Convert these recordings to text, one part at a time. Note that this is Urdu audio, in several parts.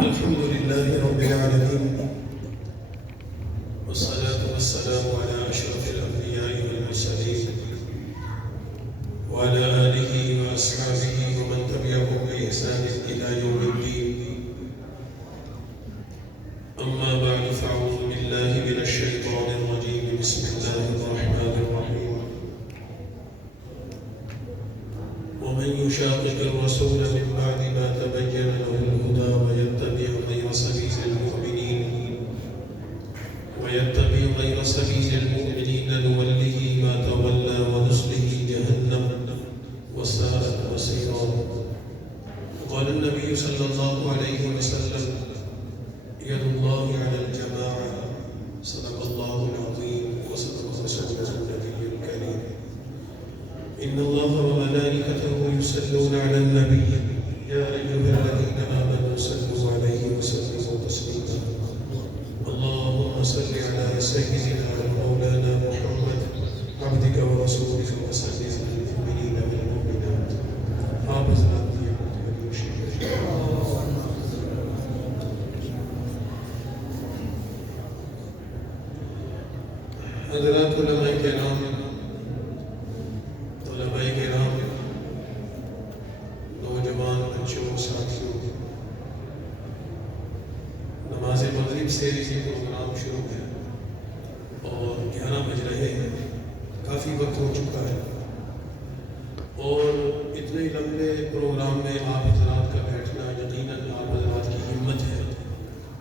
الحمد لله رب العالمين، والصلاة والسلام على أشرف الأنبياء والمرسلين وعلى آله وأصحابه ومن تبعهم بإحسان إلى يوم الدين. أما بعد، فأعوذ بالله من الشيطان الرجيم. بسم الله الرحمن الرحيم. ومن يشاقق الرسول من بعد ما تبين له الهدى ويتبع غير سبيل المؤمنين نوله ما تولى ونصله جهنم وساءت مصيرا. قال النبي صلى الله عليه وسلم: يد الله على الجماعة. صدق الله العظيم وصدق رسوله النبي الكريم. إن الله وملائكته يصلون على النبي يا أيها الذين آمنوا صلوا عليه وسلموا تسليما. اللهم صل على سيدنا ومولانا محمد عبدك ورسولك وسلم المؤمنين والمؤمنات. حافظ حضرات علماء کرام، نوجوان بچوں، ساتھیوں، نماز مغرب سے یہ پروگرام شروع ہے اور 11 بج رہے ہیں، کافی وقت ہو چکا ہے اور اتنے لمبے پروگرام میں آپ حضرات کا بیٹھنا یقیناً آپ حضرات کی ہمت ہے.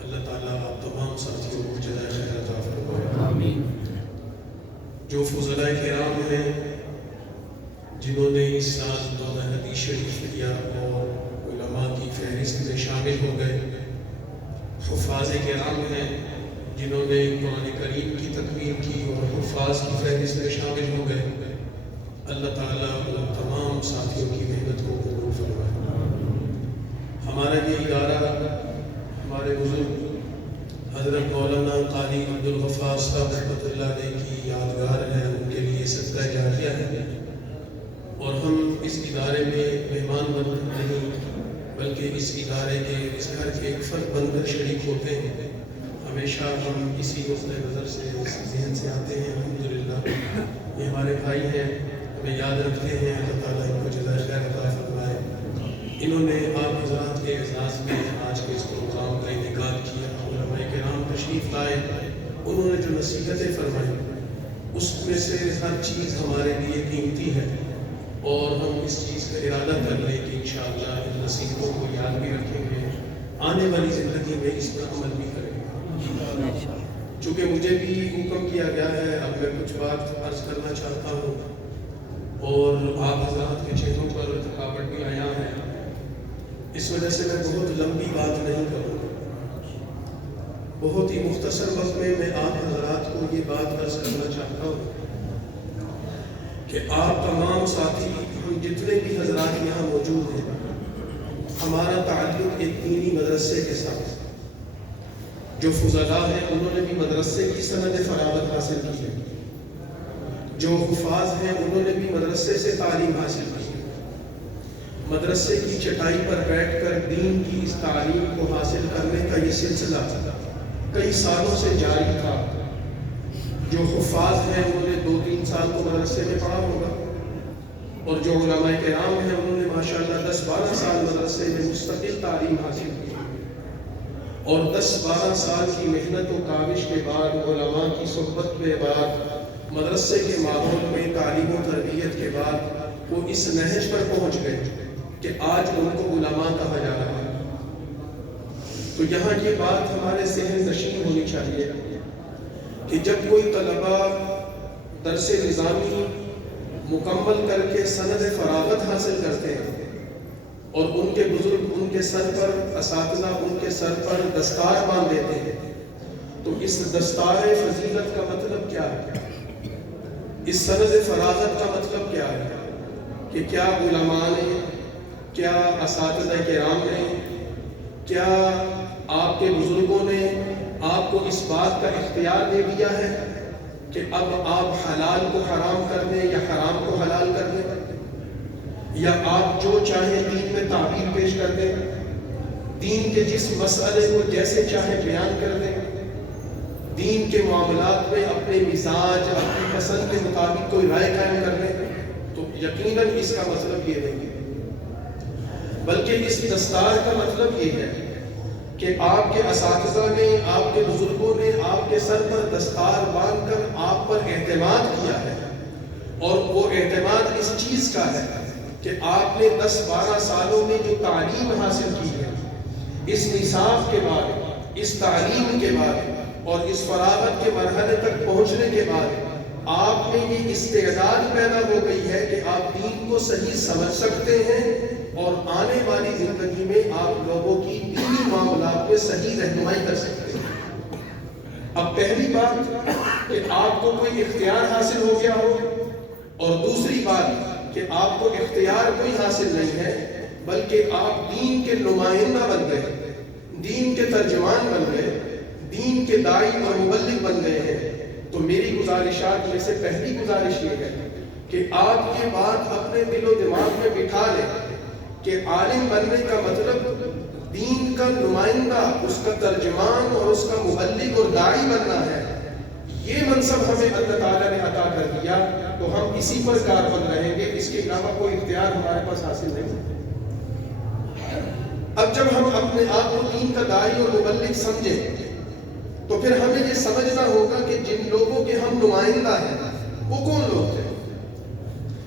اللہ تعالیٰ آپ تمام ساتھیوں کو جزائے خیر عطا فرمائے. آمین. جو فضلاء کرام ہیں جنہوں نے اس سال 14 حدیث شریف کیا اور علماء کی فہرست میں شامل ہو گئے، حفاظ کرام ہیں جنہوں نے قرآن کریم کی تکمیل کی اور حفاظ کی فہرست میں شامل ہو گئے، اللہ تعالیٰ ان تمام ساتھیوں کی محنت کو قبول فرمائے. ہمارا یہ ادارہ ہمارے بزرگ حضرت مولانا قاری عبدالغفار صاحب رحمۃ اللہ علیہ کی یادگار ہے، ان کے لیے صدقہ جاریہ ہے اور ہم اس ادارے میں مہمان بن نہیں بلکہ اس ادارے کے اس گھر کے ایک فرد بن کر شریک ہوتے ہیں. ہمیشہ ہم اسی نقطۂ نظر سے اس ذہن سے آتے ہیں الحمدللہ یہ ہمارے بھائی ہیں، ہمیں یاد رکھتے ہیں. اللہ تعالیٰ ان کو جزائے خیر عطا فرمائے. انہوں نے آپ حضرات کے اعزاز میں آج کے اس پروگرام کا انعقاد کیا. علماء کرام تشریف لائے، انہوں نے جو نصیحتیں فرمائیں اس میں سے ہر چیز ہمارے لیے قیمتی ہے اور ہم اس چیز کا ارادہ کر لیں کہ انشاءاللہ ان نصیحتوں کو یاد بھی رکھیں گے، آنے والی زندگی میں اس پر عمل بھی کریں گے. چونکہ مجھے بھی حکم کیا گیا ہے، اب میں کچھ بات عرض کرنا چاہتا ہوں اور آپ حضرات کے چہروں پر تھکاوٹ بھی آیا ہے، اس وجہ سے میں بہت لمبی بات نہیں کروں گا. بہت ہی مختصر وقت میں آپ حضرات کو یہ بات عرض کرنا چاہتا ہوں کہ آپ تمام ساتھی، ہم جتنے بھی حضرات یہاں موجود ہیں، ہمارا تعلق ایک دینی مدرسے کے ساتھ. جو فضلاء ہیں انہوں نے بھی مدرسے کی سند فراغت حاصل کی ہے، جو حفاظ ہیں انہوں نے بھی مدرسے سے تعلیم حاصل کی ہے. مدرسے کی چٹائی پر بیٹھ کر دین کی اس تعلیم کو حاصل کرنے کا یہ سلسلہ کئی سالوں سے جاری تھا. جو حفاظ ہیں انہوں نے 2-3 سال کو مدرسے میں پڑھا ہوگا اور جو علماء کرام ہیں انہوں نے ماشاءاللہ 10-12 سال مدرسے میں مستقل تعلیم حاصل کی اور 10-12 سال کی محنت و کاوش کے بعد، علماء کی صحبت کے بعد، مدرسے کے ماحول میں تعلیم و تربیت کے بعد وہ اس نہج پر پہنچ گئے کہ آج ان کو علماء کہا جا رہا ہے. تو یہاں یہ بات ہمارے ذہن نشین ہونی چاہیے کہ جب کوئی طلبہ درس نظامی مکمل کر کے سند فراغت حاصل کرتے ہیں اور ان کے بزرگ ان کے سر پر، اساتذہ ان کے سر پر دستار باندھ دیتے ہیں، تو اس دستار فضیلت کا مطلب کیا ہے؟ اس سند فراغت کا مطلب کیا ہے؟ کہ کیا علماء نے، کیا اساتذہ کرام نے، کیا آپ کے بزرگوں نے آپ کو اس بات کا اختیار دے دیا ہے کہ اب آپ حلال کو حرام کر دیں یا حرام کو حلال کر دیں، یا آپ جو چاہیں دین میں تعبیر پیش کر دیں؟ دین کے جس مسئلے کو جیسے چاہے بیان کر دیں، دین کے معاملات میں اپنے مزاج اپنی پسند کے مطابق کوئی رائے قائم کر لیں، تو یقیناً اس کا مطلب یہ نہیں ہے، بلکہ اس دستار کا مطلب یہ ہے کہ آپ کے اساتذہ نے، آپ کے بزرگوں نے آپ کے سر پر دستار باندھ کر آپ پر اعتماد کیا ہے، اور وہ اعتماد اس چیز کا ہے کہ آپ نے 10-12 سالوں میں جو تعلیم حاصل کی ہے، اس نصاب کے بعد، اس تعلیم کے بعد اور اس فراغت کے مرحلے تک پہنچنے کے بعد آپ میں یہ استعداد پیدا ہو گئی ہے کہ آپ دین کو صحیح سمجھ سکتے ہیں اور آنے والی زندگی میں آپ لوگوں کی دینی معاملات میں صحیح رہنمائی کر سکتے ہیں۔ اب پہلی بات کہ آپ کو کوئی اختیار حاصل ہو گیا ہو، اور دوسری بات کہ آپ کو اختیار کوئی حاصل نہیں ہے بلکہ آپ دین کے نمائندہ بن گئے، دین کے ترجمان بن گئے، دین کے داعی اور مبلغ بن گئے ہیں، تو میری گزارشات میں سے پہلی گزارش یہ ہے کہ آپ یہ بات اپنے دل و دماغ میں بٹھا لیں کہ عالم بننے کا مطلب دین کا نمائندہ، اس کا ترجمان اور اس کا مبلغ اور داعی بننا ہے۔ یہ منصب ہمیں اللہ تعالیٰ نے عطا کر دیا تو ہم اسی پر کاربند رہیں گے، اس کے علاوہ کوئی اختیار ہمارے پاس حاصل نہیں۔ اب جب ہم اپنے آپ کو دین کا داعی اور مبلغ سمجھیں تو پھر ہمیں یہ سمجھنا ہوگا کہ جن لوگوں کے ہم نمائندہ ہیں وہ کون لوگ تھے۔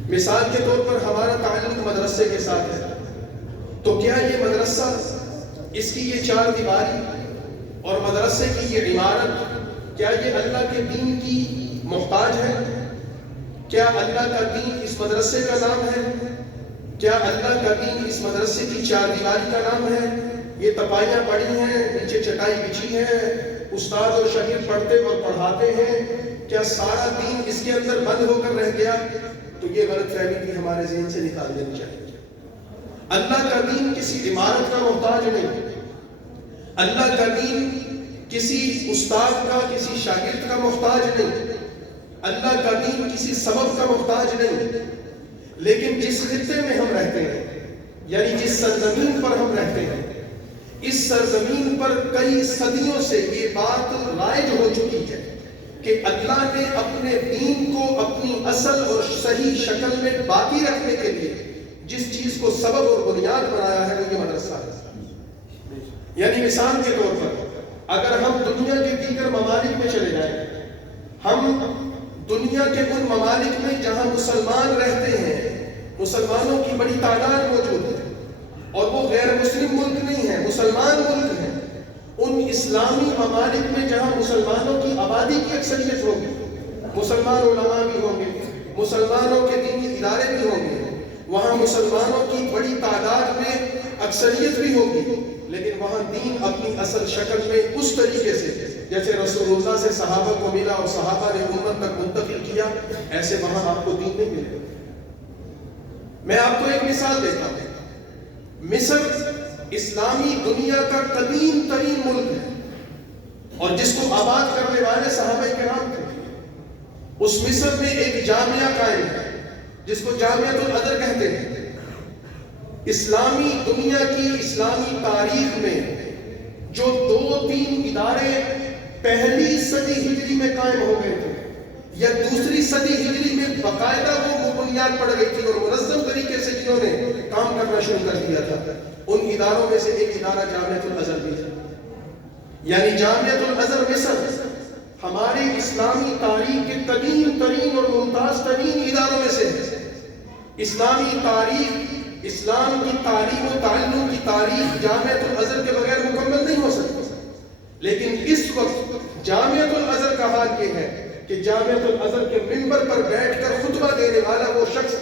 مثال کے طور پر ہمارا تعلق مدرسے کے ساتھ ہے، تو کیا یہ مدرسہ، اس کی یہ 4 دیواری اور مدرسے کی یہ عمارت، کیا یہ اللہ کے دین کی محتاج ہے؟ کیا اللہ کا دین اس مدرسے کا نام ہے؟ کیا اللہ کا دین اس مدرسے کی 4 دیواری کا نام ہے؟ یہ تپائیاں پڑی ہیں، نیچے چٹائی بچھی ہے، استاد اور شاگرد پڑھتے اور پڑھاتے ہیں، کیا سارا دین اس کے اندر بند ہو کر رہ گیا؟ تو یہ غلط فہمی بھی ہمارے ذہن سے نکال دینی چاہیے۔ اللہ کا دین کسی عمارت کا محتاج نہیں، اللہ کا دین کسی استاد کا، کسی شاگرد کا محتاج نہیں، اللہ کا دین کسی سبب کا محتاج نہیں، لیکن جس خطے میں ہم رہتے ہیں، یعنی جس سرزمین پر ہم رہتے ہیں، اس سرزمین پر کئی صدیوں سے یہ بات رائج ہو چکی ہے کہ اللہ نے اپنے دین کو اپنی اصل اور صحیح شکل میں باقی رکھنے کے لیے جس چیز کو سبب اور بنیاد بنایا ہے وہ یہ مدرسہ ہے۔ یعنی مثال کے طور پر اگر ہم دنیا کے دیگر ممالک میں چلے جائیں، ہم دنیا کے ان ممالک میں جہاں مسلمان رہتے ہیں، مسلمانوں کی بڑی تعداد موجود ہے اور وہ غیر مسلم ملک نہیں ہے، مسلمان ملک ہیں، ان اسلامی ممالک میں جہاں مسلمانوں کی آبادی کی اکثریت ہوگی، مسلمان علماء بھی ہوں گے، مسلمانوں کے دینی ادارے بھی ہوں گے، وہاں مسلمانوں کی بڑی تعداد میں اکثریت بھی ہوگی، لیکن وہاں دین اپنی اصل شکل میں اس طریقے سے جیسے رسول اللہ سے صحابہ کو ملا اور صحابہ نے امت تک منتقل کیا، ایسے وہاں آپ کو دین نہیں ملے گا۔ میں آپ کو ایک مثال دیتا ہوں۔ مصر اسلامی دنیا کا قدیم ترین ملک ہے اور جس کو آباد کرنے والے صحابہ کرام تھے۔ اس مصر میں ایک جامعہ قائم ہے جس کو جامعۃ الازہر کہتے ہیں۔ اسلامی دنیا کی اسلامی تاریخ میں جو 2-3 ادارے پہلی صدی ہجری میں قائم ہو گئے تھے یا دوسری صدی ہجری میں باقاعدہ وہ بنیاد پڑ گئی تھی اور منظم طریقے سے جنہوں نے کام کرنا شروع کر دیا تھا، ان اداروں میں سے ایک ادارہ جامعۃ الازہر بھی ہے۔ یعنی جامعۃ الازہر مصر ہماری اسلامی تاریخ کے قدیم ترین اور ممتاز ترین اداروں میں سے ہے۔ اسلامی تاریخ، اسلام کی تعلیم و تعلم کی تاریخ جامعۃ الازہر کے بغیر مکمل نہیں ہو سکتی، لیکن اس وقت جامعۃ الازہر کا حال یہ ہے کہ جامعۃ الازہر کے منبر پر بیٹھ کر خطبہ دینے والا وہ شخص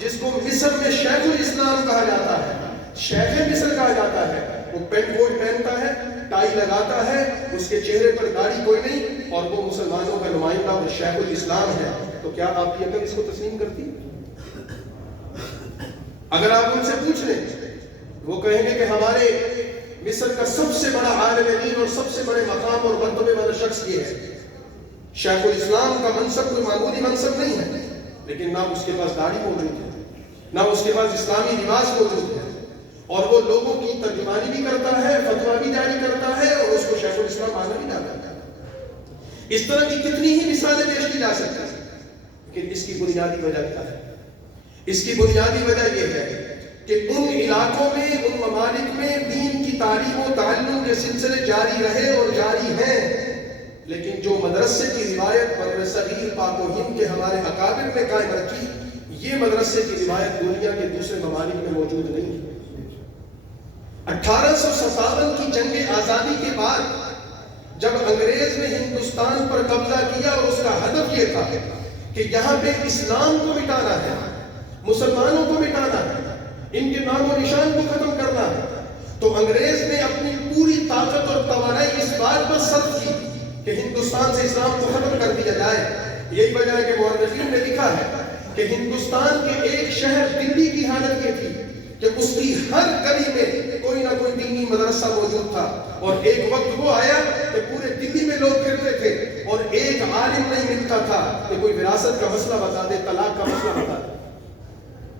جس کو مصر میں شیخ الاسلام کہا جاتا ہے، شیخ مصر کہا جاتا ہے، وہ پینٹ کوٹ پہنتا ہے، ٹائی لگاتا ہے، اس کے چہرے پر داڑھی کوئی نہیں اور وہ مسلمانوں کا نمائندہ اور شیخ الاسلام ہے۔ تو کیا آپ کی عقل اس کو تسلیم کرتی؟ اگر آپ ان سے پوچھ لیں، وہ کہیں گے کہ ہمارے مصر کا سب سے بڑا عالم دین اور سب سے بڑے مقام اور مرتبے والا شخص یہ ہے۔ شیخ الاسلام کا منصب کوئی معمولی منصب نہیں ہے، لیکن نہ اس کے پاس داڑھی موجود ہے، نہ اس کے پاس اسلامی لباس موجود ہے، اور وہ لوگوں کی ترجمانی بھی کرتا ہے، فتویٰ بھی جاری کرتا ہے، اور اس کو شیخ الاسلام مانا بھی جاتا ہے۔ اس طرح کی کتنی ہی مثالیں پیش کی جا سکتی ہیں، لیکن اس کی بنیادی وجہ کیا ہے؟ اس کی بنیادی وجہ یہ ہے کہ ان علاقوں میں، ان ممالک میں دین کی تعلیم و تعلم کے سلسلے جاری رہے اور جاری ہیں، لیکن جو مدرسے کی روایت بر صغیر پاک و ہند کے ہمارے اکابر نے قائم رکھی، یہ مدرسے کی روایت دنیا کے دوسرے ممالک میں موجود نہیں ہے۔ 1857 کی جنگ آزادی کے بعد جب انگریز نے ہندوستان پر قبضہ کیا اور اس کا ہدف یہ تھا کہ یہاں پہ اسلام کو مٹانا ہے، مسلمانوں کو مٹانا ہے، ان کے نام و نشان کو ختم کرنا ہے، تو انگریز نے اپنی پوری طاقت اور توانائی اس بات پر صرف کی کہ ہندوستان سے اسلام کو ختم کر دیا جائے۔ یہی وجہ ہے کہ مورخین نے لکھا ہے کہ ہندوستان کے ایک شہر دلی کی حالت یہ تھی کہ اس کی ہر گلی میں کوئی نہ کوئی دینی مدرسہ موجود تھا، اور ایک وقت وہ آیا کہ پورے دلی میں لوگ پھرتے تھے اور ایک عالم نہیں ملتا تھا کہ کوئی وراثت کا مسئلہ بتا دے، طلاق کا مسئلہ بتا دے۔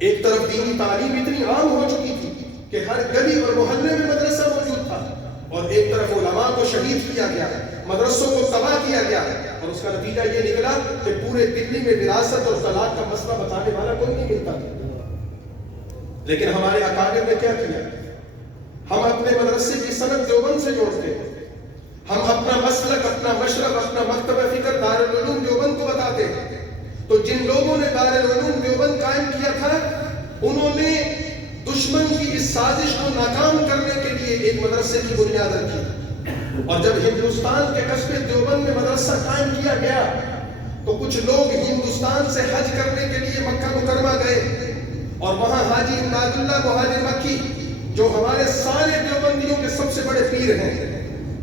ایک طرف دینی تعلیم اتنی عام ہو چکی تھی کہ ہر گلی اور محلے میں مدرسہ موجود تھا، اور ایک طرف علماء کو شہید کیا گیا، مدرسوں کو تباہ کیا گیا، اور اس کا نتیجہ یہ نکلا کہ پورے دلی میں وراثت اور طلاق کا مسئلہ بتانے والا کوئی نہیں ملتا تھا۔ لیکن ہمارے اکابر نے کیا کیا؟ ہم اپنے مدرسے کی سند دیوبند سے جوڑتے ہیں، ہم اپنا مسلک، اپنا مشرب، اپنا مکتبہ فکر دارالعلوم دیوبند کو بتاتے ہیں۔ تو جن لوگوں نے دارالعلوم دیوبند قائم کیا تھا، انہوں نے دشمن کی اس سازش کو ناکام کرنے کے لیے ایک مدرسے کی بنیاد رکھی، اور جب ہندوستان کے قصبے دیوبند میں مدرسہ قائم کیا گیا تو کچھ لوگ ہندوستان سے حج کرنے کے لیے مکہ مکرمہ گئے، اور وہاں حاجی امداد اللہ مہاجر مکی، جو ہمارے سارے دیوبندیوں کے سب سے بڑے پیر ہیں،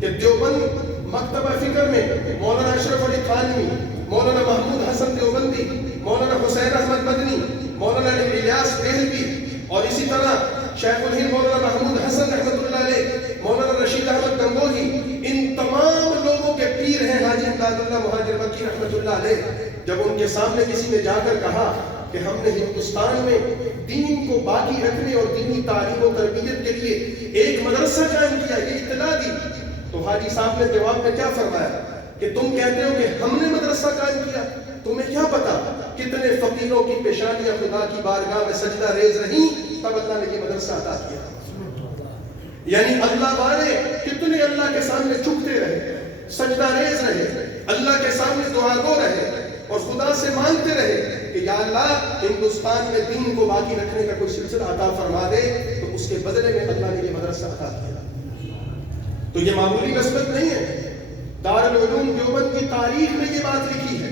کہ دیوبند مکتبہ فکر میں مولانا اشرف علی تھانوی، مولانا محمود حسن دیوبندی، مولانا حسین احمد مدنی، مولانا الیاس دہلوی، اور اسی طرح شیخ الہند مولانا محمود حسن رحمۃ اللہ علیہ، مولانا رشید احمد گنگوہی، ان تمام لوگوں کے پیر ہیں حاجی امداد اللہ مہاجر مکی رحمۃ اللہ علیہ۔ جب ان کے سامنے کسی نے جا کر کہا کہ ہم نے ہندوستان میں دین کو باقی رکھنے اور دینی تعلیم و تربیت کے لیے ایک مدرسہ قائم کیا، یہ اطلاع دی، تو حاجی صاحب نے جواب میں کیا فرمایا کہ تم کہتے ہو کہ ہم نے مدرسہ قائم کیا، تمہیں کیا پتا کتنے فقیروں کی پیشانیاں خدا کی بارگاہ میں سجدہ ریز رہیں، تب اللہ نے یہ مدرسہ عطا کیا۔ یعنی اللہ والے کتنے اللہ کے سامنے جھکتے رہے، سجدہ ریز رہے، اللہ کے سامنے دعا گو رہے، اور خدا سے مانگتے رہے کہ یا اللہ ہندوستان میں دین کو باقی رکھنے کا کوئی سلسلہ عطا فرما دے، تو اس کے بدلے میں اللہ نے یہ مدرسہ عطا کیا۔ تو یہ معمولی نسبت نہیں ہے، دارالعلوم دیوبند کی تاریخ میں یہ بات لکھی ہے۔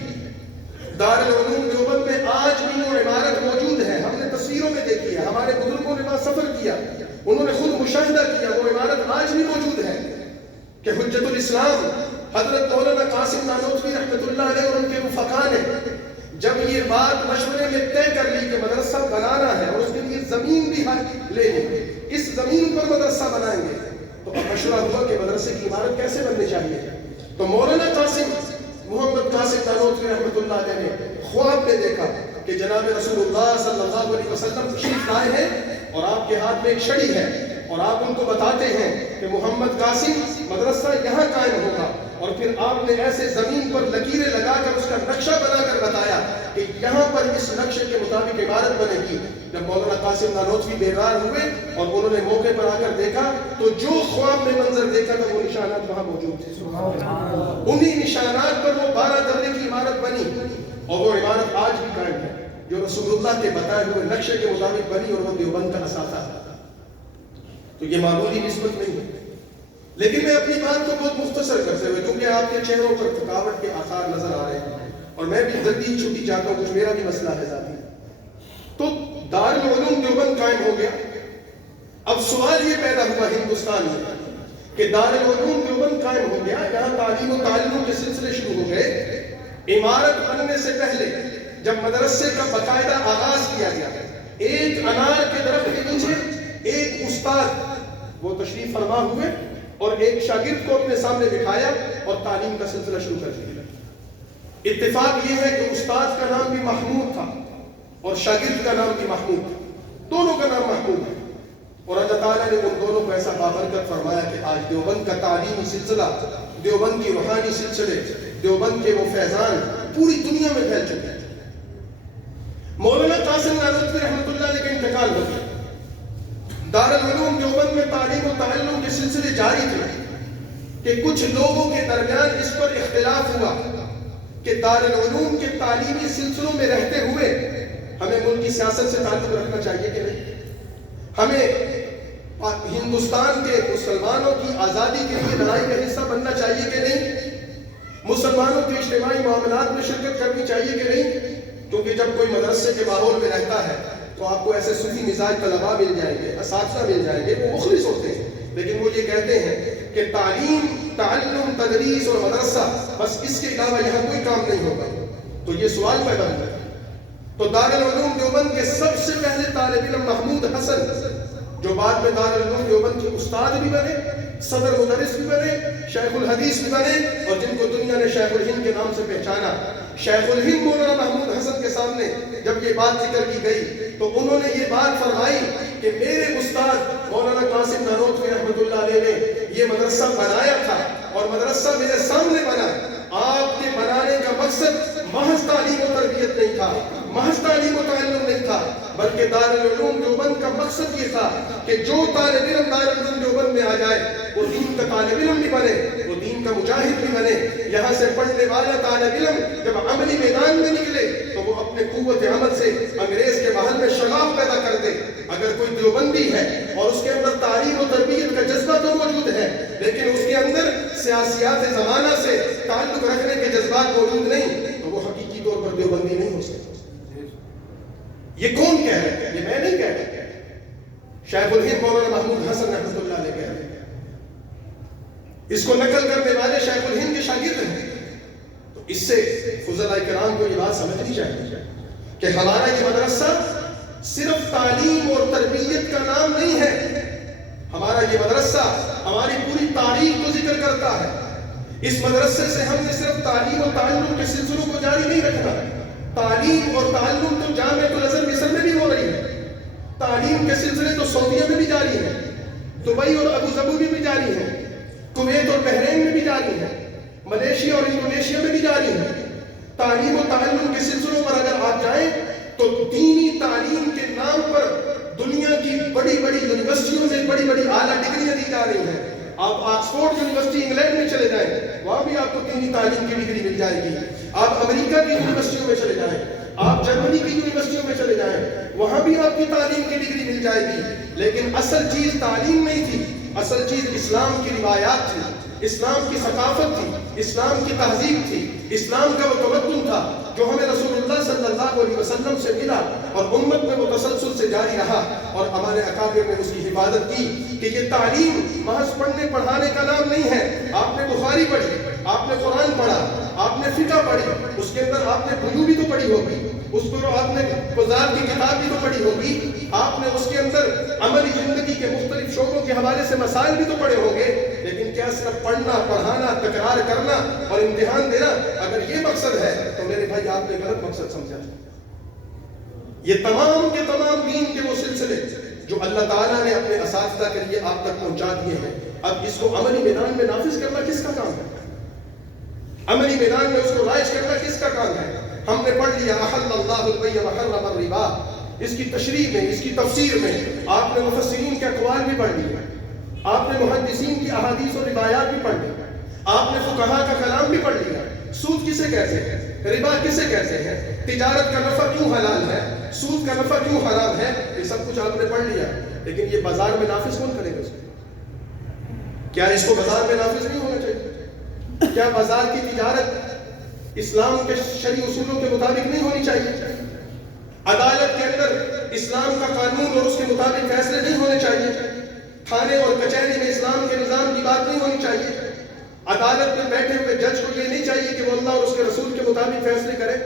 دارالعلوم دیوبند میں آج بھی وہ عمارت موجود ہے، ہم نے تصویروں میں دیکھی ہے، ہمارے بزرگوں نے وہاں سفر کیا، انہوں نے خود مشاہدہ کیا، وہ عمارت آج بھی موجود ہے کہ حجت الاسلام حضرت مولانا قاسم نانوتوی رحمۃ اللہ علیہ اور ان کے رفقا نے جب یہ بات مشورے میں طے کر لی کہ مدرسہ بنانا ہے اور اس کے لیے زمین بھی لینی ہے، اس زمین پر مدرسہ بنائیں گے، تو اب مشورہ ہوا کہ مدرسے کی عمارت کیسے بننی چاہیے۔ تو مولانا قاسم محمد قاسم نانوتوی رحمۃ اللہ علیہ نے خواب میں دیکھا کہ جناب رسول اللہ صلی اللہ علیہ وسلم تشریف لائے ہیں اور آپ کے ہاتھ میں ایک چھڑی ہے، اور آپ ان کو بتاتے ہیں کہ محمد قاسم مدرسہ یہاں قائم ہوگا، اور پھر آپ نے ایسے زمین پر لکیریں لگا کر اس کا نقشہ بنا کر بتایا کہ یہاں پر اس نقشے کے مطابق عمارت بنے گی۔ جب مولانا قاسم نانوتوی بیدار ہوئے اور انہوں نے موقع پر آ کر دیکھا تو جو خواب میں منظر دیکھا تھا وہ نشانات وہاں موجود تھے، انہی نشانات پر وہ 12 درے کی عمارت بنی، اور وہ عمارت آج بھی قائم ہے جو رسول اللہ کے بتائے ہوئے نقشے کے مطابق بنی، اور وہ دیوبند کا اثاثہ ہے۔ تو یہ معمولی نسبت نہیں ہے، لیکن میں اپنی بات کو بہت مختصر کرتے ہوئے، کیونکہ آپ کے چہروں پر تھکاوٹ کے آثار نظر آ رہے ہیں اور میں بھی جلدی چھٹی چاہتا ہوں، کچھ میرا بھی مسئلہ ہے ذاتی۔ تو دارالعلوم دیوبند قائم ہو گیا۔ اب سوال یہ پیدا ہوا ہندوستان میں کہ دارالعلوم دیوبند قائم ہو گیا، یہاں تعلیم و تعلم کے سلسلے شروع ہو گئے، عمارت بننے سے پہلے جب مدرسے کا باقاعدہ آغاز کیا گیا، ایک انار کے درخت کے نیچے ایک استاد وہ تشریف فرما ہوئے اور ایک شاگرد کو اپنے سامنے بٹھایا اور تعلیم کا سلسلہ شروع کر دیا۔ اتفاق یہ ہے کہ استاد کا نام بھی محمود تھا اور شاگرد کا نام بھی محمود تھا، دونوں کا نام محمود ہے، اور اللہ تعالیٰ نے ان دونوں کو ایسا بابرکت فرمایا کہ آج دیوبند کا تعلیمی سلسلہ، دیوبند کی روحانی سلسلے، دیوبند کے وہ فیضان پوری دنیا میں پھیل چکے ہیں۔ مولانا قاسم نانوتوی رحمۃ اللہ علیہ کا انتقال ہو گیا۔ دارالعلوم دیوبند میں تعلیم و تعلم کے سلسلے جاری تھے کہ کچھ لوگوں کے درمیان اس پر اختلاف ہوا کہ دارالعلوم کے تعلیمی سلسلوں میں رہتے ہوئے ہمیں ملک کی سیاست سے تعلق رکھنا چاہیے کہ نہیں، ہمیں ہندوستان کے مسلمانوں کی آزادی کے لیے لڑائی کا حصہ بننا چاہیے کہ نہیں، مسلمانوں کے اجتماعی معاملات میں شرکت کرنی چاہیے کہ نہیں۔ کیونکہ جب کوئی مدرسے کے ماحول میں رہتا ہے تو آپ کو ایسے صوفی مزاج طلباء مل جائیں گے، اساتذہ مل جائیں گے، وہ مخلص ہوتے ہیں، لیکن وہ یہ کہتے ہیں کہ تعلیم، تعلم، تدریس اور مدرسہ، بس اس کے علاوہ یہاں کوئی کام نہیں ہوگا۔ تو یہ سوال پیدا ہوا۔ تو دارالعلوم دیوبند کے سب سے پہلے طالب علم محمود حسن، جو بعد میں دارالعلوم دیوبند کے استاد بھی بنے، صدر مدرس بھی بنے، شیخ الحدیث بھی بنے، اور جن کو دنیا نے شیخ الہند کے نام سے پہچانا، شیخ الہند مولانا محمود حسن کے سامنے جب یہ بات ذکر کی گئی تو انہوں نے یہ بات فرمائی کہ میرے استاد مولانا قاسم نانوتوی رحمۃ اللہ علیہ نے یہ مدرسہ بنایا تھا اور مدرسہ میرے سامنے بنا۔ آپ کے بنانے کا مقصد محض تعلیم و تربیت نہیں تھا، محض تعلیم و تعلم نہیں تھا، بلکہ دارالعلوم دیوبند کا مقصد یہ تھا کہ جو طالب علم دارالعلوم دیوبند میں آ جائے وہ دین کا طالب علم بھی بنے، وہ دین کا مجاہد بھی بنے۔ یہاں سے پڑھنے والا طالب علم جب عملی میدان میں نکلے تو وہ اپنے قوت عمل سے انگریز کے محل میں شغاف پیدا کر دے۔ اگر کوئی دیوبندی ہے اور اس کے اندر تعلیم و تربیت کا جذبہ تو موجود ہے، لیکن اس کے اندر سیاسیات زمانہ سے تعلق رکھنے کے جذبات موجود نہیں، تو وہ حقیقی طور پر دیوبندی نہیں ہو سکتا۔ یہ کون کہہ رہے ہیں؟ یہ میں نہیں کہہ رہا، شیخ الہند مولانا محمود حسن رحمۃ اللہ علیہ کہہ رہے ہیں۔ اس کو نقل کرنے والے شیخ الہند کے شاگرد ہیں۔ تو اس سے فضلاء کرام کو یہ بات سمجھنی چاہیے کہ ہمارا یہ مدرسہ صرف تعلیم اور تربیت کا نام نہیں ہے، ہمارا یہ مدرسہ ہماری پوری تاریخ کو ذکر کرتا ہے۔ اس مدرسے سے ہم نے صرف تعلیم اور تعلم کے سلسلوں کو جاری نہیں رکھنا، تعلیم اور تعلم تو جامعۃ الازہر مصر میں بھی ہو رہی ہے، تعلیم کے سلسلے تو سعودیہ میں بھی جاری ہیں، دبئی اور ابوظبی میں بھی جاری ہیں، کویت اور بحرین میں بھی جاری ہیں، ملیشیا اور انڈونیشیا میں بھی جاری ہیں۔ تعلیم و تعلم کے سلسلوں پر اگر آپ جائیں تو دینی تعلیم کے نام پر دنیا کی بڑی بڑی یونیورسٹیوں میں بڑی بڑی اعلیٰ ڈگریاں دی جا رہی ہیں۔ آپ آکسفورڈ یونیورسٹی انگلینڈ میں چلے جائیں، وہاں بھی آپ کو دینی تعلیم کی ڈگری مل جائے گی۔ آپ امریکہ کی یونیورسٹیوں میں چلے جائیں، آپ جرمنی کی یونیورسٹیوں میں چلے جائیں، وہاں بھی آپ کی تعلیم کی ڈگری مل جائے گی۔ لیکن اصل چیز تعلیم نہیں تھی، اصل چیز اسلام کی روایات تھی، اسلام کی ثقافت تھی، اسلام کی تہذیب تھی، اسلام کا وہ تمدن تھا جو ہمیں رسول اللہ صلی اللہ علیہ وسلم سے ملا اور امت میں وہ تسلسل سے جاری رہا، اور ہمارے اکابر نے اس کی حفاظت کی کہ یہ تعلیم محض پڑھنے پڑھانے کا نام نہیں ہے۔ آپ نے بخاری پڑھی، آپ نے قرآن پڑھا، آپ نے فقہ پڑھی، اس کے اندر آپ نے بلوغ بھی تو پڑھی ہوگی، اس پر آپ نے قضات کی کتاب بھی تو پڑھی ہوگی، آپ نے اس کے اندر عملی زندگی کے مختلف شعبوں کے حوالے سے مسائل بھی تو پڑھے ہوں گے۔ لیکن کیا صرف پڑھنا، پڑھانا، تکرار کرنا اور امتحان دینا اگر یہ مقصد ہے تو میرے بھائی آپ نے غلط مقصد سمجھا۔ یہ تمام کے تمام دین کے وہ سلسلے جو اللہ تعالیٰ نے اپنے اساتذہ کے لیے آپ تک پہنچا دیے ہیں، اب اس کو عملی میدان میں نافذ کرنا کس کا کام ہے؟ عملی میدان میں اس کو رائج کرنا کس کا کام ہے؟ ہم نے پڑھ لیا احل اللہ البیع وحرم الربا، اس کی تشریح میں، اس کی تفسیر میں آپ نے مفسرین کے اقوال بھی پڑھ لیے، آپ نے محدثین کی احادیث اور روایات بھی پڑھ لی، آپ نے فقہاء کا کلام بھی پڑھ لیا۔ سود کسے کہتے ہیں؟ ربا کسے کہتے ہیں؟ تجارت کا نفع کیوں حلال ہے؟ سود کا نفع کیوں حرام ہے؟ یہ سب کچھ آپ نے پڑھ لیا، لیکن یہ بازار میں نافذ کون کرے گا اس کو؟ کیا اس کو بازار میں نافذ نہیں ہونا چاہیے؟ کیا بازار کی تجارت اسلام کے شرعی اصولوں کے مطابق نہیں ہونی چاہیے؟ عدالت کے اندر اسلام کا قانون اور اس کے مطابق فیصلے نہیں ہونے چاہیے؟ تھانے اور کچہری میں اسلام کے نظام کی بات نہیں ہونی چاہیے؟ عدالت میں بیٹھے ہوئے جج کو یہ نہیں چاہیے کہ وہ اللہ اور اس کے رسول کے مطابق فیصلے کرے؟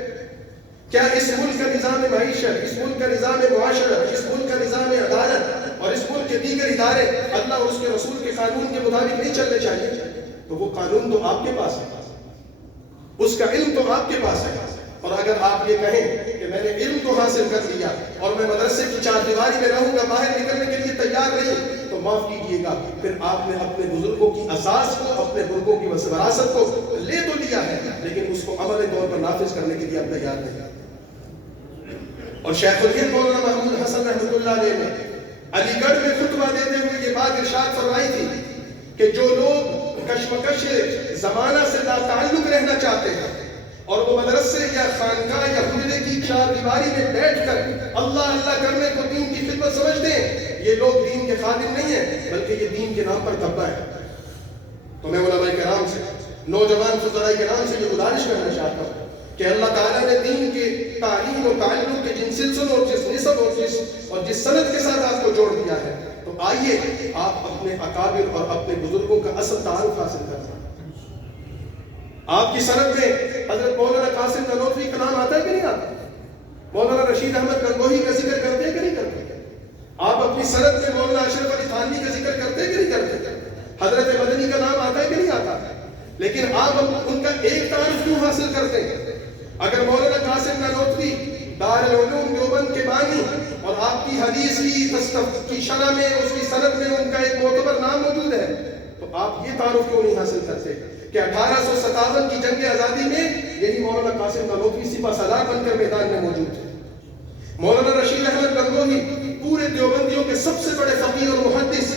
کیا اس ملک کا نظام معیشت، اس ملک کا نظام معاشرت، اس ملک کا نظام عدالت اور اس ملک کے دیگر ادارے اللہ اور اس کے رسول کے قانون کے مطابق نہیں چلنے چاہیے؟ تو وہ قانون تو آپ کے پاس ہے، اس کا علم تو آپ کے پاس ہے، اور اگر آپ یہ کہیں کہ میں نے علم کو حاصل کر لیا اور میں مدرسے کی چار دیواری میں رہوں گا، باہر نکلنے کے لیے تیار نہیں، تو معاف کیجیے گا، پھر آپ نے اپنے بزرگوں کی اساس کو، اپنے بزرگوں کی وراثت کو لے تو لیا ہے، لیکن اس کو عملی طور پر نافذ کرنے کے لیے آپ تیار نہیں۔ اور شیخ الہند مولانا محمود حسن رحمۃ اللہ علیہ نے علی گڑھ میں خطبہ دیتے ہوئے یہ بات ارشاد فرمائی تھی کہ جو لوگ کشمکش زمانہ سے لا تعلق رہنا چاہتے ہیں اور وہ مدرسے یا خانقاہ یا حجرے کی چار دیواری میں بیٹھ کر اللہ اللہ کرنے کو دین کی خدمت سمجھتے ہیں، یہ لوگ دین کے خادم نہیں ہیں، بلکہ یہ دین کے نام پر دھبا ہے۔ تو میں علماء کرام سے، نوجوان فضلاء کرام سے یہ گزارش کرنا چاہتا ہوں کہ اللہ تعالیٰ نے دین کے تعلیم و تعلق کے جن سلسلوں اور جس نسب اور جس سند کے ساتھ آپ کو جوڑ دیا ہے، تو آئیے آپ اپنے اکابر اور اپنے بزرگوں کا اصل تعارف حاصل کریں۔ آپ کی سند میں حضرت مولانا قاسم نانوتوی کا نام آتا ہے کہ نہیں آتا؟ مولانا رشید احمد گنگوہی کا ذکر کرتے ہیں کہ نہیں کرتے؟ آپ اپنی سند میں مولانا اشرف علی تھانوی کا ذکر کرتے ہیں کہ نہیں کرتے؟ حضرت مدنی کا نام آتا ہے کہ نہیں آتا؟ لیکن آپ ان کا ایک تعارف کیوں حاصل کرتے ہیں؟ اگر مولانا قاسم نانوتوی دارالعلوم دیوبند کے بانی اور آپ کی حدیث کی شرح میں، اس کی سند میں ان کا ایک معتبر نام موجود ہے، تو آپ یہ تعارف کیوں نہیں حاصل کرتے کہ 1857 کی جنگ آزادی میں یہی مولانا قاسم نانوتوی سپہ سالار بن کر میدان میں موجود تھے؟ مولانا رشید احمد گنگوہی پورے دیوبندیوں کے سب سے بڑے فقیہ اور محدث،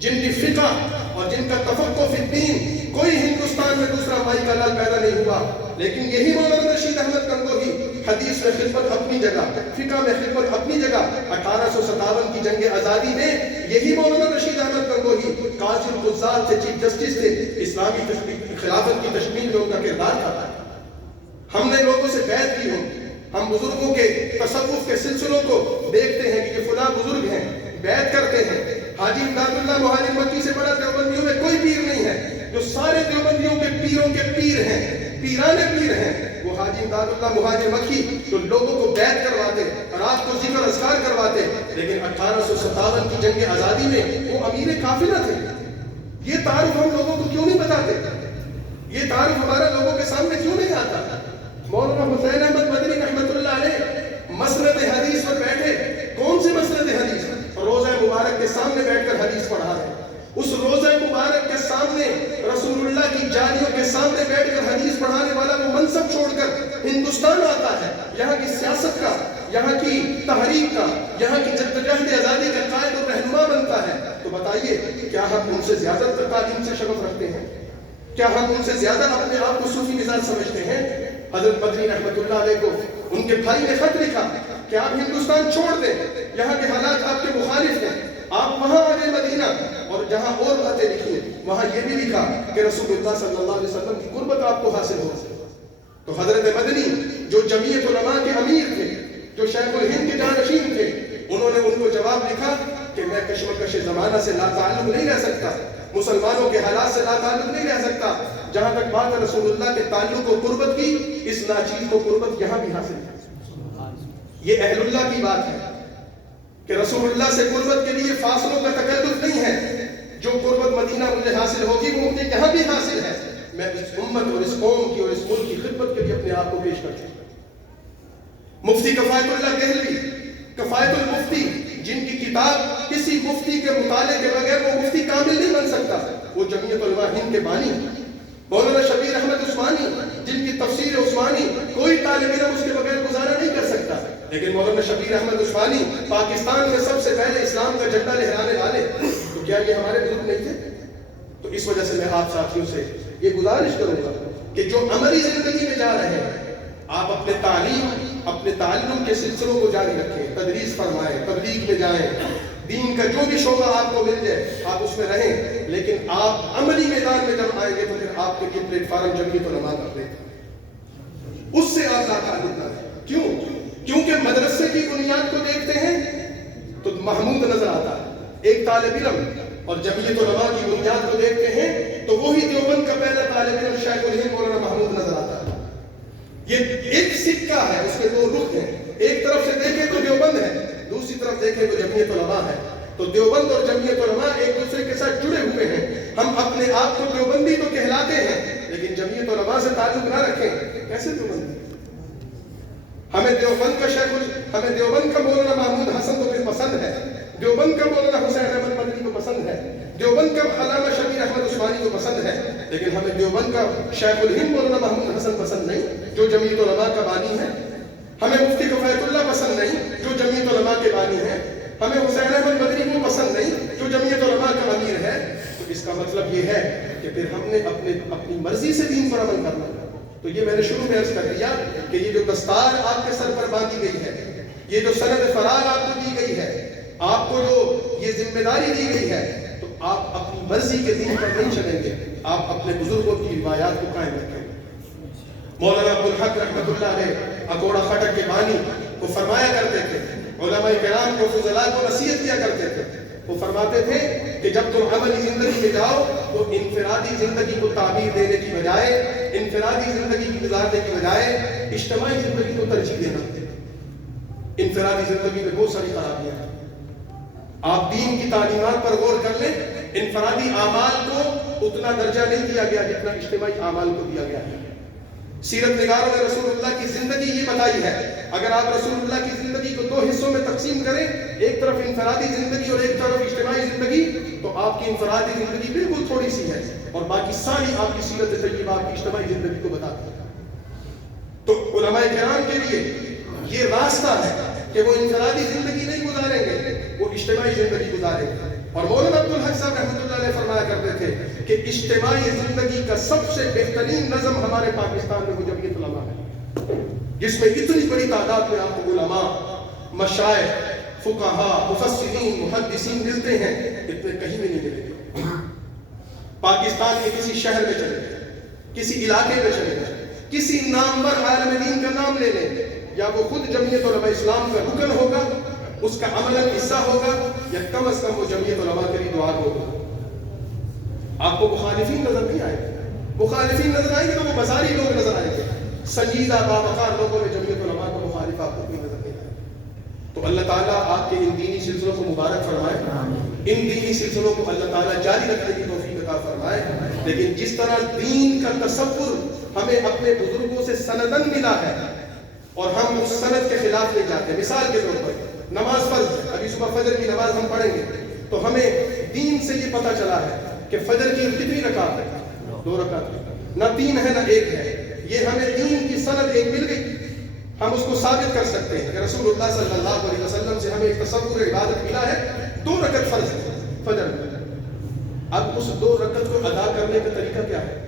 جن کی فقہ اور جن کا تفقہ فی الدین کوئی ہندوستان میں دوسرا مائی کا لال پیدا نہیں ہوا، لیکن یہی مولانا رشید احمد گنگوہی حدیث میں خدمت اپنی جگہ، فقہ میں خدمت اپنی جگہ، 1857 کی جنگ آزادی میں یہی مولانا رشید احمد گنگوہی قاضی القضات سے چیف جسٹس تھے، اسلامی خلافت کی تشکیل میں ان کا کردار تھا۔ ہم نے لوگوں سے بیعت کی ہو، ہم بزرگوں کے تصوف کے سلسلوں کو دیکھتے ہیں کہ یہ فلاں بزرگ ہیں، بیعت کرتے ہیں۔ حاجی امداد اللہ مہاجر مکی سے بڑا دیوبندیوں میں کوئی پیر نہیں ہے، جو سارے دیوبندیوں کے پیروں کے پیر ہیں، پیران پیر ہیں، وہ حاجی امداد اللہ مہاجر مکی، جو لوگوں کو بیعت کرواتے اور آپ کو ذکر اذکار کرواتے، لیکن 1857 کی جنگ آزادی میں وہ امیر قافلہ تھے۔ یہ تعارف ہم لوگوں کو کیوں نہیں بتاتے؟ یہ تعارف ہمارا لوگوں کے سامنے کیوں نہیں آتا؟ مولانا حسین احمد مدنی رحمۃ اللہ علیہ مسند حدیث پر بیٹھے، کون سی مسند حدیث؟ روزہ مبارک کے سامنے بیٹھ کر حدیث پڑھا ہے۔ اس روزہ مبارک کے سامنے رسول اللہ کی جاریوں کے سامنے بیٹھ کر حدیث پڑھانے والا وہ منصب چھوڑ کر ہندوستان آتا ہے، یہاں کی سیاست کا، یہاں کی تحریک کا، یہاں کی جدوجہد آزادی کا قائد اور رہنما بنتا ہے، تو بتائیے کیا ہم ان سے زیادہ تعلیم سے شغف رکھتے ہیں؟ کیا ہم ان سے زیادہ اپنے آپ کو صوفی مزاج سمجھتے ہیں؟ حضرت مدنی رحمۃ اللہ علیہ کو ان کے بھائی نے خط لکھا کہ آپ ہندوستان چھوڑ دیں، یہاں کے حالات آپ کے مخالف ہیں، آپ وہاں آ گئے مدینہ، اور جہاں اور باتیں لکھی وہاں یہ بھی لکھا کہ رسول اللہ صلی اللہ علیہ وسلم کی قربت آپ کو حاصل ہو۔ تو حضرت مدنی جو جمعیت علماء کے امیر تھے، جو شیخ الہند کے جانشین تھے، انہوں نے ان کو جواب لکھا کہ میں کشمکش زمانہ سے لا تعلق نہیں رہ سکتا، مسلمانوں کے حالات سے لا تعلق نہیں رہ سکتا، جہاں تک بات ہے رسول اللہ کے تعلق و قربت کی، اس ناچیز کو قربت یہاں بھی حاصل ہے۔ یہ اہل اللہ کی بات ہے کہ رسول اللہ سے قربت کے لیے فاصلوں کا تکلف نہیں ہے، جو قربت مدینہ مجھے حاصل ہوگی وہ مجھے یہاں بھی حاصل ہے۔ میں اس امت اور اس قوم کی اور اس ملک کی خدمت کے لیے اپنے آپ کو پیش کرتا ہوں۔ مفتی کفایت اللہ دہلوی، کفایت المفتی، جن کی کتاب کسی مفتی کے مطالعے کے بغیر وہ مفتی کامل نہیں بن سکتا، وہ جمعیت علماء ہند کے بانی۔ مولانا شبیر احمد عثمانی، جن کی تفسیر عثمانی کوئی طالب علم اس کے بغیر گزارا نہیں کر سکتا، لیکن مولانا شبیر احمد عثمانی پاکستان میں سب سے پہلے اسلام کا جھنڈا لہرانے والے، تو کیا یہ ہمارے بزرگ نہیں تھے؟ تو اس وجہ سے میں آپ ساتھیوں سے یہ گزارش کروں گا کہ جو عملی زندگی میں جا رہے ہیں، آپ اپنے تعلیم، اپنے تعلم کے سلسلوں کو جاری رکھیں، تدریس فرمائیں، تبلیغ میں جائیں، دین کا جو بھی شعبہ آپ کو مل جائے آپ اس میں رہیں، لیکن آپ عملی میدان میں جب آئیں گے تو پھر آپ کے لیے پلیٹ فارم جمعیت علماء کر دیں، اس سے آپ لا تعلق نہ رہیں۔ کیوں؟ کیونکہ مدرسے کی بنیاد کو دیکھتے ہیں تو محمود نظر آتا ہے ایک طالب علم، اور جمعیت علماء کی بنیاد کو دیکھتے ہیں تو وہی دیوبند کا پہلا طالب علم شیخ الہند مولانا محمود نظر آتا ہے۔ یہ ایک سکہ ہے، اس کے دو رخ ہیں، ایک طرف سے دیکھیں تو دیوبند ہے، دوسری طرف دیکھیں تو جمعیت علماء ہے۔ تو دیوبند اور جمعیت علماء ایک دوسرے کے ساتھ جڑے ہوئے ہیں۔ ہم اپنے آپ کو دیوبندی تو کہلاتے ہیں، لیکن جمعیت علماء سے تعلق نہ رکھیں، کیسے دیوبندی؟ ہمیں دیوبند کا مولانا محمود حسن کو پسند ہے، دیوبند کا مولانا حسین احمد مدنی کو پسند ہے، دیوبند کا علامہ شبیر احمد عثمانی کو پسند ہے، لیکن ہمیں دیوبند کا شیخ الہند مولانا محمود حسن پسند نہیں جو جمعیت علماء کا بانی ہے، ہمیں مفتی کفایت اللہ پسند نہیں جو جمعیت علماء کے بانی ہے، ہمیں حسین احمد مدنی کو پسند نہیں جو جمعیت علماء کا امیر ہے۔ تو اس کا مطلب یہ ہے کہ پھر ہم نے اپنی مرضی سے دین پر عمل کرنا۔ تو یہ میں نے شروع میں عرض کر دیا کہ یہ جو دستار آپ کے سر پر باندھی گئی ہے، یہ جو سند فراغ آپ کو دی گئی ہے، آپ کو جو یہ ذمہ داری دی گئی ہے، تو آپ اپنی مرضی کے دین پر نہیں چلیں گے، آپ اپنے بزرگوں کی روایات کو قائم رکھیں گے۔ مولانا عبدالحق رحمۃ اللہ علیہ اکوڑا خٹک کے بانی وہ فرمایا کرتے تھے، علماء کرام کو فضلاء کو نصیحت کیا کرتے تھے، وہ فرماتے تھے کہ جب تم عملی زندگی میں جاؤ تو انفرادی زندگی کو تعبیر دینے کی بجائے، انفرادی زندگی کی گزارنے کی بجائے اجتماعی زندگی کو ترجیح دینا۔ انفرادی زندگی میں بہت ساری خرابیاں ہیں، آپ دین کی تعلیمات پر غور کر لیں، انفرادی اعمال کو اتنا درجہ نہیں دیا گیا جتنا اجتماعی اعمال کو دیا گیا ہے۔ سیرت نگاروں نے رسول اللہ کی زندگی یہ بتائی ہے، اگر آپ رسول اللہ کی زندگی کو 2 حصوں میں تقسیم کریں، ایک طرف انفرادی زندگی اور ایک طرف اجتماعی زندگی، تو آپ کی انفرادی زندگی بالکل تھوڑی سی ہے اور باقی ساری آپ کی سیرت طیبہ آپ کی اجتماعی زندگی کو بتاتی ہے۔ تو علماء کرام کے لیے یہ راستہ ہے کہ وہ انفرادی زندگی نہیں گزاریں گے، وہ اجتماعی زندگی گزاریں گے۔ اور مولانا عبدالحق صاحب رحمۃ اللہ علیہ فرمایا کرتے تھے کہ اجتماعی زندگی کا سب سے بہترین نظم ہمارے پاکستان میں وہ جمعیت علماء ہے، جس میں اتنی بڑی تعداد میں آپ کو علماء، مشائخ، فقہاء، مفسرین، محدثین ملتے ہیں، اتنے کہیں بھی نہیں ملتے۔ پاکستان کے کسی شہر میں چلے گئے، کسی علاقے میں چلے گئے، کسی نامور عالم دین کا نام لے لیں، یا وہ خود جمعیت علماء اسلام کا رکن ہوگا، اس کا عملاً حصہ ہوگا، یا کم از کم وہ جمعیت علماء کے لیے دعا ہوگا۔ آپ کو مخالفین نظر نہیں آئے گے، مخالفین نظر آئیں گے تو وہ بازاری لوگ نظر آئیں گے، سنجیدہ باوقار لوگوں میں جمعیت علماء کا مخالف آپ کو کوئی نظر نہیں آئے گا۔ تو اللہ تعالیٰ آپ کے ان دینی سلسلوں کو مبارک فرمائے، ان دینی سلسلوں کو اللہ تعالیٰ جاری رکھنے کی توفیق عطا فرمائے۔ لیکن جس طرح دین کا تصور ہمیں اپنے بزرگوں سے سندن ملا ہے اور ہم اس سند کے خلاف لے جاتے ہیں، مثال کے طور پر نماز فرض ہے، ابھی صبح فجر کی نماز ہم پڑھیں گے تو ہمیں دین سے یہ پتہ چلا ہے کہ فجر کی کتنی رکعت ہے، 2 رکعت، نہ 3 ہے نہ 1 ہے، یہ ہمیں دین کی سند ایک مل گئی، ہم اس کو ثابت کر سکتے ہیں کہ رسول اللہ صلی اللہ علیہ وسلم سے ہمیں ایک تصور عبادت ملا ہے، 2 رکعت فرض ہے فجر میں۔ اب اس 2 رکعت کو ادا کرنے کا طریقہ کیا ہے؟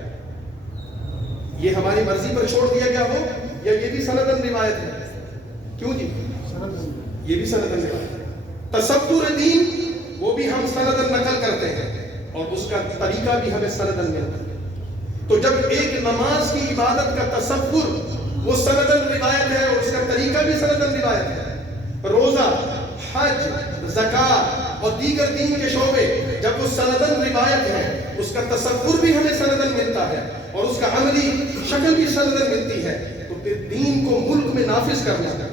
یہ ہماری مرضی پر چھوڑ دیا گیا ہو یا یہ بھی سندن روایت ہے؟ کیوں جی؟ یہ بھی سندن روایت ہے۔ تصور دین وہ بھی ہم سندن نقل کرتے ہیں اور اس کا طریقہ بھی ہمیں سندن ملتا ہے۔ تو جب ایک نماز کی عبادت کا تصور وہ سندن روایت ہے اور اس کا طریقہ بھی سندن روایت ہے، روزہ، حج، زکوٰۃ اور دیگر دین کے شعبے جب وہ سندن روایت ہے، اس کا تصور بھی ہمیں سندن ملتا ہے اور اس کا عملی شکل بھی سندن ملتی ہے، تو پھر دین کو ملک میں نافذ کرنا،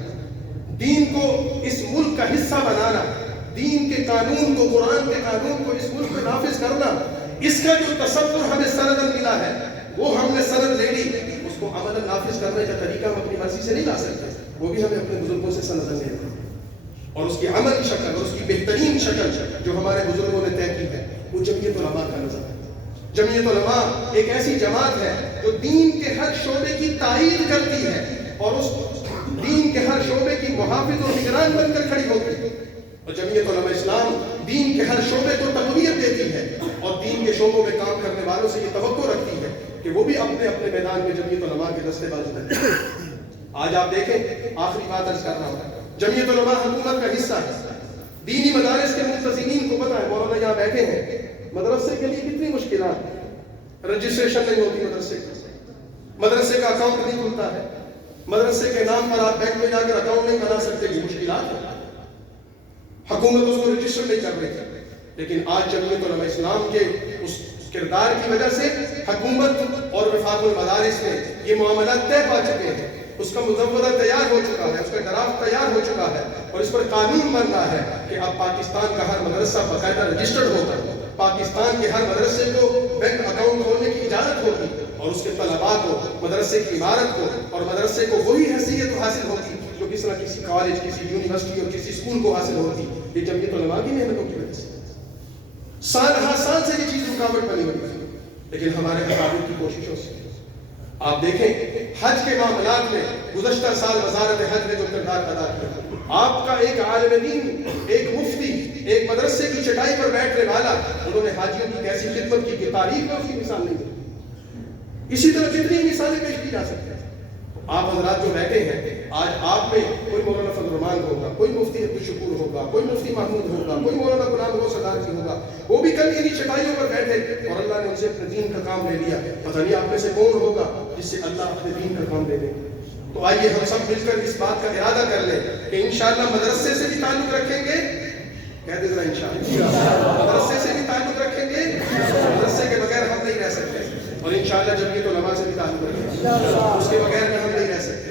دین کو اس ملک کا حصہ بنانا، دین کے قانون کو، قرآن کے قانون کو اس ملک میں نافذ کرنا، اس کا جو تصور ہمیں سندن ملا ہے وہ ہم نے سند لے لی، اس کو عملاً نافذ کرنے کا طریقہ ہم اپنی مرضی سے نہیں لا سکتے، وہ بھی ہمیں اپنے بزرگوں سے سندن لے لیں، اور اس کی عملی شکل اور اس کی بہترین شکل جو ہمارے بزرگوں نے طے کی ہے وہ جمعیت علماء کا نظر ہے۔ جمعیت علماء ایک ایسی جماعت ہے جو دین کے ہر شعبے کی تائید کرتی ہے اور اس دین کے ہر شعبے کی محافظ اور نگران بن کر کھڑی ہوتی ہے، اور جمعیت علماء اسلام دین کے ہر شعبے کو تقویت دیتی ہے اور دین کے شعبوں میں کام کرنے والوں سے یہ توقع رکھتی ہے کہ وہ بھی اپنے اپنے میدان میں جمعیت علماء کے دستے بازو ہیں۔ آج آپ دیکھیں، آخری بات عرض کر رہا ہوں، جمعیت علماء حکومت کا حصہ ہے، دینی مدارس کے منتظمین کو پتہ ہے، مولانا یہاں بیٹھے ہیں، مدرسے کے لیے کتنی مشکلات ہیں، رجسٹریشن نہیں ہوتی مدرسے کا اکاؤنٹ نہیں کھلتا ہے، مدرسے کے نام پر آپ بینک میں جا کر اکاؤنٹ نہیں بنا سکتے، یہ مشکلات ہیں، حکومت اس کو رجسٹر نہیں کر رہی ہے۔ لیکن آج جمعیت علماء اسلام کے اس کردار کی وجہ سے حکومت اور وفاق المدارس میں یہ معاملات طے پا چکے ہیں، اس کا مزودہ تیار ہو چکا ہے، اس کا ڈرافٹ تیار ہو چکا ہے اور اس پر قانون بن رہا ہے کہ اب پاکستان کا ہر مدرسہ باقاعدہ رجسٹرڈ ہوگا، پاکستان کے ہر مدرسے کو بینک اکاؤنٹ کھولنے کی اجازت ہوگی اور اس کے طلباء کو، مدرسے کی عمارت کو اور مدرسے کو وہی حیثیت حاصل ہوگی کس طرح کسی کالج، کسی یونیورسٹی اور کسی اسکول کو حاصل ہوتی، یہ جمعیت علماء کی محنتوں کی وجہ سے سال ہر سال سے یہ چیز رکاوٹ بنی ہوئی تھی، لیکن ہمارے حکاموں کی کوششوں سے آپ دیکھیں حج کے معاملات میں گزشتہ سال وزارت حج نے جو کردار ادا کیا، آپ کا ایک عالم دین، ایک مفتی، ایک مدرسے کی چٹائی پر بیٹھنے والا، انہوں نے حاجیوں کی کیسی خدمت کی کہ تاریخ میں اس کی مثال نہیں دی۔ اسی طرح کتنی مثالیں پیش کی جا سکتی ہیں۔ آپ حضرات جو بیٹھے ہیں، آج آپ میں کوئی مولانا فضل الرحمان ہوگا، کوئی مفتی عبدالشکور ہوگا، کوئی مفتی محمود ہوگا، کوئی مولانا غلام غوث صدارتی ہوگا، وہ بھی کل انہی چٹائیوں پر بیٹھے اور اللہ نے ان سے اپنے دین کا کام لے لیا۔ پتہ نہیں آپ میں سے کون ہوگا جس سے اللہ اپنے دین کا کام لے لے۔ تو آئیے ہم سب مل کر اس بات کا ارادہ کر لیں کہ انشاءاللہ مدرسے سے بھی تعلق رکھیں گے، کہہ دے ذرا انشاءاللہ، مدرسے سے بھی تعلق رکھیں گے، مدرسے کے بغیر ہم نہیں رہ سکتے، اور انشاءاللہ جمعیت علماء سے بھی تعلق رکھیں گے، اس کے بغیر بھی ہم نہیں رہ سکتے۔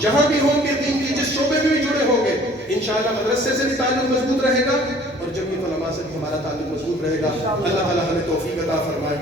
جہاں بھی ہوں گے، دین کی جس شعبے میں بھی جڑے ہوں گے، انشاءاللہ مدرسے سے بھی تعلق مضبوط رہے گا اور جمعیت علماء سے بھی ہمارا تعلق مضبوط رہے گا۔ اللہ تعالی ہمیں توفیق عطا فرمائے۔